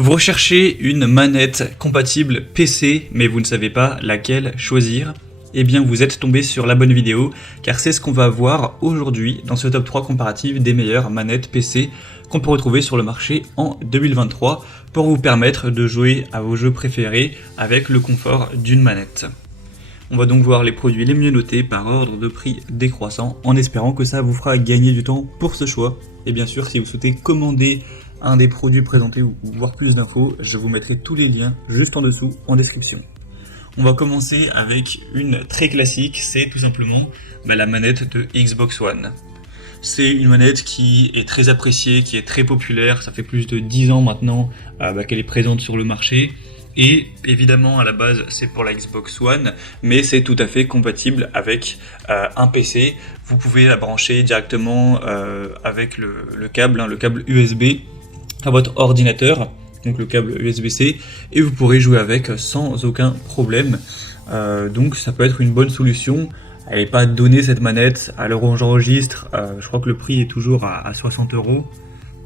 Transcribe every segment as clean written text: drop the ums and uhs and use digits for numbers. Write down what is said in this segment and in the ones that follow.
Vous recherchez une manette compatible PC, mais vous ne savez pas laquelle choisir? Eh bien, vous êtes tombé sur la bonne vidéo, car c'est ce qu'on va voir aujourd'hui dans ce top 3 comparatif des meilleures manettes PC qu'on peut retrouver sur le marché en 2023 pour vous permettre de jouer à vos jeux préférés avec le confort d'une manette. On va donc voir les produits les mieux notés par ordre de prix décroissant, en espérant que ça vous fera gagner du temps pour ce choix. Et bien sûr, si vous souhaitez commander un des produits présentés ou voir plus d'infos, je vous mettrai tous les liens juste en dessous en description. On va commencer avec une très classique, c'est tout simplement la manette de Xbox One. C'est une manette qui est très appréciée, qui est très populaire, ça fait plus de 10 ans maintenant qu'elle est présente sur le marché. Et évidemment à la base c'est pour la Xbox One, mais c'est tout à fait compatible avec un PC. Vous pouvez la brancher directement avec le câble USB à votre ordinateur, donc le câble USB-C, et vous pourrez jouer avec sans aucun problème. Donc ça peut être une bonne solution. Elle n'est pas donnée cette manette à l'heure où j'enregistre, je crois que le prix est toujours à 60 €,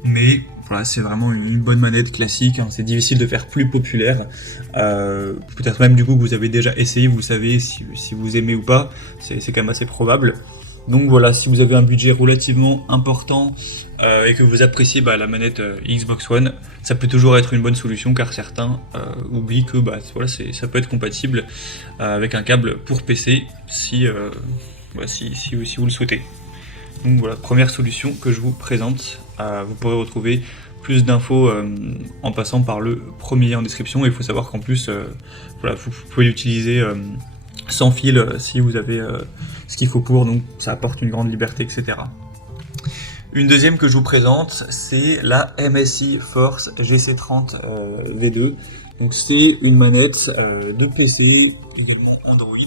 mais voilà, c'est vraiment une bonne manette classique, hein. C'est difficile de faire plus populaire, peut-être même du coup que vous avez déjà essayé, vous savez si vous aimez ou pas, c'est quand même assez probable. Donc voilà, si vous avez un budget relativement important et que vous appréciez la manette Xbox One, ça peut toujours être une bonne solution, car certains oublient que voilà, ça peut être compatible avec un câble pour PC si vous le souhaitez. Donc voilà, première solution que je vous présente. Vous pourrez retrouver plus d'infos en passant par le premier lien en description, et il faut savoir qu'en plus voilà, vous pouvez l'utiliser sans fil si vous avez ce qu'il faut pour, donc ça apporte une grande liberté, etc. Une deuxième que je vous présente, c'est la MSI Force GC30 V2. Donc c'est une manette de PC, également Android,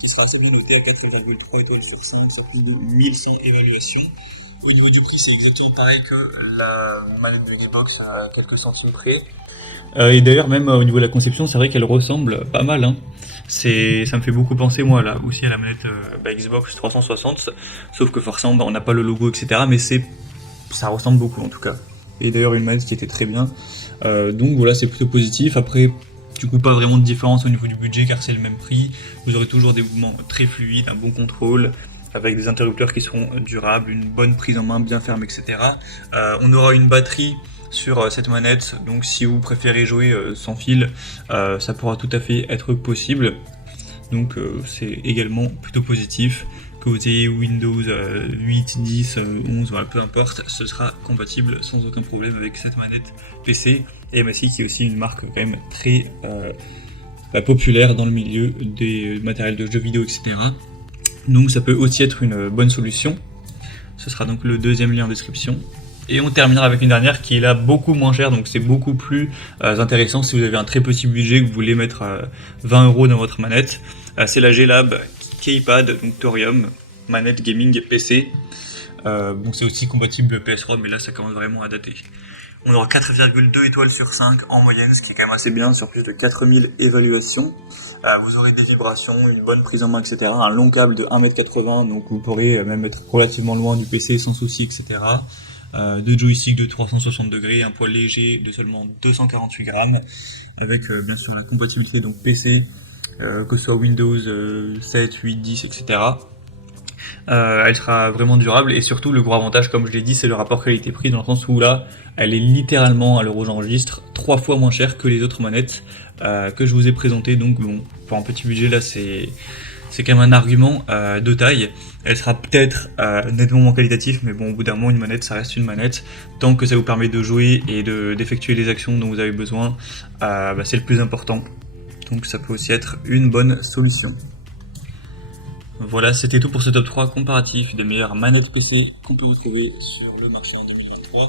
qui sera assez bien notée à 4,3 étoiles sur 5, ça coûte de 1100 évaluations. Au niveau du prix, c'est exactement pareil que la manette de Xbox, à quelques centimes près. Et d'ailleurs, même au niveau de la conception, c'est vrai qu'elle ressemble pas mal, hein. Ça me fait beaucoup penser, moi, là, aussi à la manette Xbox 360, sauf que forcément, on n'a pas le logo, etc. Mais ça ressemble beaucoup, en tout cas. Et d'ailleurs, une manette qui était très bien. Donc voilà, c'est plutôt positif. Après, du coup, pas vraiment de différence au niveau du budget, car c'est le même prix. Vous aurez toujours des mouvements très fluides, un bon contrôle, avec des interrupteurs qui seront durables, une bonne prise en main bien ferme, etc. On aura une batterie sur cette manette, donc si vous préférez jouer sans fil, ça pourra tout à fait être possible. Donc c'est également plutôt positif. Que vous ayez Windows 8, 10, 11, voilà, peu importe, ce sera compatible sans aucun problème avec cette manette PC. Et MSI qui est aussi une marque quand même très populaire dans le milieu des matériels de jeux vidéo, etc. Donc ça peut aussi être une bonne solution. Ce sera donc le deuxième lien en description. Et on terminera avec une dernière qui est là beaucoup moins chère, donc c'est beaucoup plus intéressant si vous avez un très petit budget, que vous voulez mettre 20 € dans votre manette. C'est la G-Lab Keypad, donc Thorium, manette gaming PC. Bon, c'est aussi compatible PS3, mais là ça commence vraiment à dater. On aura 4,2 étoiles sur 5 en moyenne, ce qui est quand même assez bien sur plus de 4000 évaluations. Vous aurez des vibrations, une bonne prise en main, etc. Un long câble de 1,80 m, donc vous pourrez même être relativement loin du PC sans souci, etc. Deux joysticks de 360 degrés, un poids léger de seulement 248 grammes, avec bien sûr la compatibilité donc PC, que ce soit Windows 7, 8, 10, etc. Elle sera vraiment durable, et surtout le gros avantage, comme je l'ai dit, c'est le rapport qualité-prix, dans le sens où là elle est littéralement, à l'heure où j'enregistre, 3 fois moins chère que les autres manettes que je vous ai présentées. Donc bon, pour un petit budget là c'est quand même un argument de taille. Elle sera peut-être nettement moins qualitative, mais bon, au bout d'un moment, une manette ça reste une manette. Tant que ça vous permet de jouer et d'effectuer les actions dont vous avez besoin, c'est le plus important. Donc ça peut aussi être une bonne solution. Voilà, c'était tout pour ce top 3 comparatif des meilleures manettes PC qu'on peut retrouver sur le marché en 2023.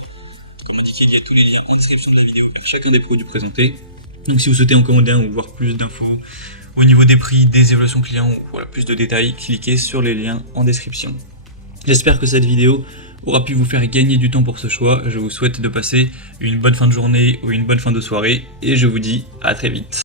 Comme indiqué, il y a tous les liens en description de la vidéo avec chacun des produits présentés. Donc si vous souhaitez en commander un ou voir plus d'infos au niveau des prix, des évaluations clients ou voilà, plus de détails, cliquez sur les liens en description. J'espère que cette vidéo aura pu vous faire gagner du temps pour ce choix. Je vous souhaite de passer une bonne fin de journée ou une bonne fin de soirée, et je vous dis à très vite.